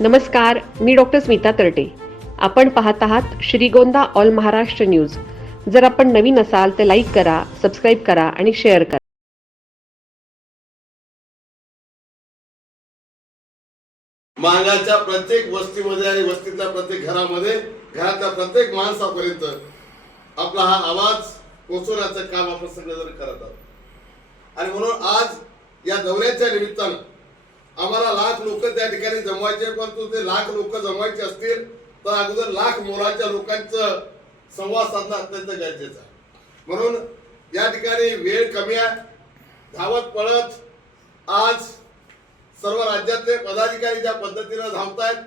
नमस्कार मी डॉक्टर स्मिता तरटे. आपण पाहत आहात श्रीगोंदा ऑल महाराष्ट्र न्यूज. जर आपण नवीन असाल तर लाईक करा सबस्क्राईब करा आणि शेअर करा. महागाच्या प्रत्येक वस्तीमध्ये आणि वस्तीतल्या प्रत्येक घरामध्ये घरातल्या प्रत्येक माणसापर्यंत आपला हा आवाज पोचवण्याचं काम आपण सगळेजण करत आहोत. आणि म्हणून आज या दौऱ्याच्या निमित्तानं आम्हाला लाख लोक त्या ठिकाणी जमवायचे परंतु ते लाख लोक जमवायचे असतील तर अगोदर लाख मोलाच्या लोकांचं संवाद साधणं अत्यंत गरजेचं आहे. म्हणून या ठिकाणी वेळ कमी आहे. धावत पळत आज सर्व राज्यातले पदाधिकारी ज्या पद्धतीनं धावत आहेत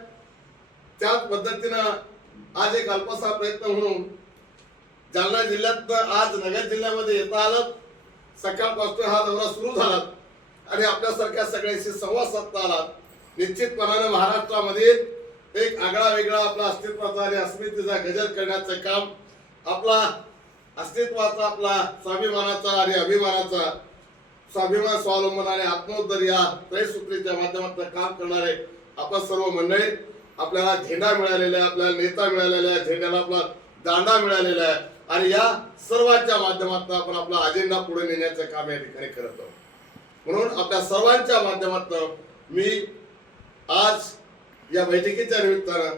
त्याच पद्धतीनं आज एक अल्पसा प्रयत्न म्हणून जालना जिल्ह्यात आज नगर जिल्ह्यामध्ये येता आलं. सकाळपासून हा दौरा सुरू झाला. आणि आपल्यासारख्या सगळ्यांशी संवाद साधता आला निश्चितपणाने महाराष्ट्रामध्ये एक आगळा वेगळा आपला अस्तित्वाचा आणि अस्मितेचा गजर करण्याचं काम आपला अस्तित्वाचा आपला स्वाभिमानाचा आणि अभिमानाचा स्वाभिमान स्वावलंबन आणि आत्मोद्धर या त्रयसूत्रीच्या माध्यमातून काम करणारे आपण सर्व मंडळी आपल्याला झेंडा मिळालेला आहे आपल्याला नेता मिळालेला आहे झेंड्याला आपला दांडा मिळालेला आहे आणि या सर्वांच्या माध्यमातून आपण आपला अजेंडा पुढे नेण्याचं काम या ठिकाणी करत आहोत. म्हणून आपल्या सर्वांच्या माध्यमातून मी आज या बैठकीच्या निमित्तानं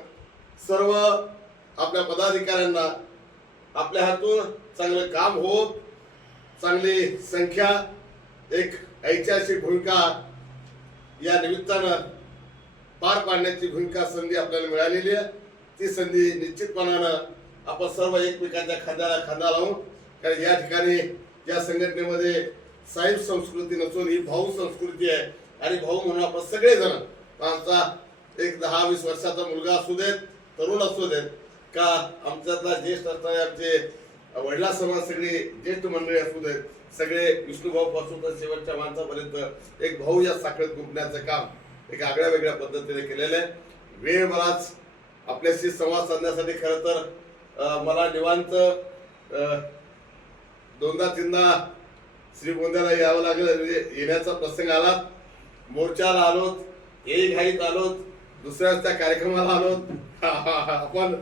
सर्व आपल्या पदाधिकाऱ्यांना आपल्या हातून चांगलं काम हो चांगली संख्या एक ऐतिहासिक भूमिका या निमित्तानं पार पाडण्याची भूमिका संधी आपल्याला मिळालेली आहे. ती संधी निश्चितपणानं आपण सर्व एकमेकांच्या खांद्याला खांदा लावून कारण या ठिकाणी या संघटनेमध्ये साहेब संस्कृती नसून ही भाऊ संस्कृती आहे. आणि भाऊ म्हणून आपण सगळेजण आमचा एक दहा वीस वर्षाचा मुलगा असू देत तरुण असू देत का आमच्यातला ज्येष्ठ असणारे आमचे वडिला समाज सगळे ज्येष्ठ मंडळी असू देत सगळे विष्णूभाऊ पासून तर शेवटच्या माणसापर्यंत एक भाऊ या साखळीत गुंपण्याचं काम एक आगळ्या वेगळ्या पद्धतीने केलेलं आहे. वेळ मलाच आपल्याशी संवाद साधण्यासाठी खरं तर मला निवांत दोनदा तीनदा श्रीगोंद्याला यावं लागलं म्हणजे येण्याचा प्रसंग आला. मोर्चाला आलोत हे घाईत आलोत दुसऱ्याच्या कार्यक्रमाला आलोत आपण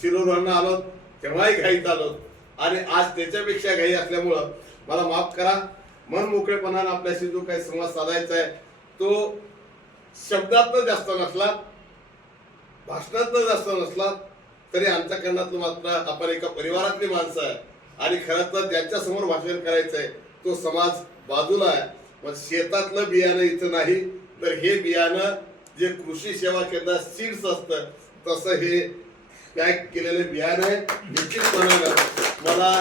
शिरोरांना आलोत तेव्हाही घाईत आलोत आणि आज त्याच्यापेक्षा घाई असल्यामुळं मला माफ करा. मन मोकळेपणानं आपल्याशी जो काही संवाद साधायचा आहे तो शब्दातनं जास्त नसला भाषणातनं जास्त नसला तरी आमच्या कारणातलं मात्र आपण एका परिवारातली माणसं आहे. आणि खरं तर ज्यांच्या समोर भाषण करायचं आहे तो समाज बाजूला आहे. मग शेतातलं बियाणं इथं नाही तर हे बियाणं जे कृषी सेवा केंद्रात सीड्स असतं तसं हे पॅक केलेलं बियाणं आहे निश्चितपणानं मला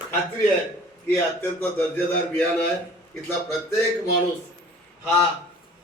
खात्री आहे की अत्यंत दर्जेदार बियाणं आहे. इथला प्रत्येक माणूस हा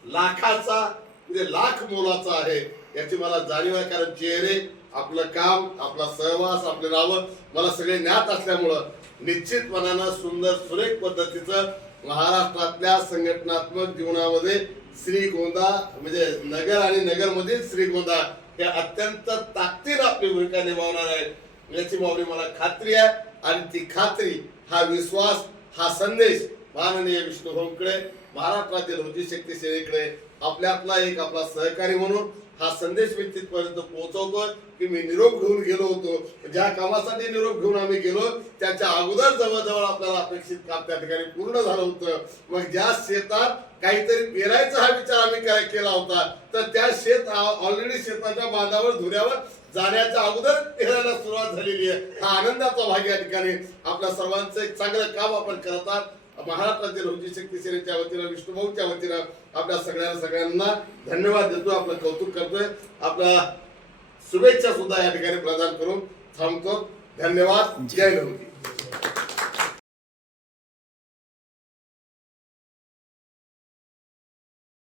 लाखाचा म्हणजे लाख मोलाचा आहे याची मला जाणीव आहे कारण चेहरे आपलं काम आपला सहवास आपले नावं मला सगळे ज्ञात असल्यामुळं निश्चितपणानं सुंदर सुरेख पद्धतीचं महाराष्ट्रातल्या संघटनात्मक जीवनामध्ये श्रीगोंदा म्हणजे नगर आणि नगरमधील श्रीगोंदा हे अत्यंत ताकदीनं आपली भूमिका निभावणार आहे. याची मावली मला खात्री आहे आणि ती खात्री हा विश्वास हा संदेश माननीय विष्णुभाऊंकडे महाराष्ट्रातील रुची शक्ती सेनेकडे आपल्यातला एक आपला सहकारी म्हणून हा संदेश मी तिथपर्यंत पोहोचवतो की मी निरोप घेऊन गेलो होतो. ज्या कामासाठी निरोप घेऊन आम्ही गेलो त्याच्या अगोदर जवळजवळ आपल्याला अपेक्षित काम त्या ठिकाणी पूर्ण झालं होतं. मग ज्या शेतात काहीतरी पेरायचा हा विचार आम्ही काय केला होता तर त्या शेत ऑलरेडी शेताच्या बांधावर धुऱ्यावर जाण्याच्या अगोदर पेरायला सुरुवात झालेली आहे. हा आनंदाचा भाग या ठिकाणी. आपल्या सर्वांचं एक चांगलं काम आपण करतात आहात महाराष्ट्रातील रुची शक्ती सेनेच्या वतीनं विष्णुभाऊच्या वतीनं आपल्या सगळ्या सगळ्यांना धन्यवाद देतो. आपलं कौतुक करतोय. आपला शुभेच्छा सुद्धा या ठिकाणी प्रदान करून थांबतो. धन्यवाद. जय नवती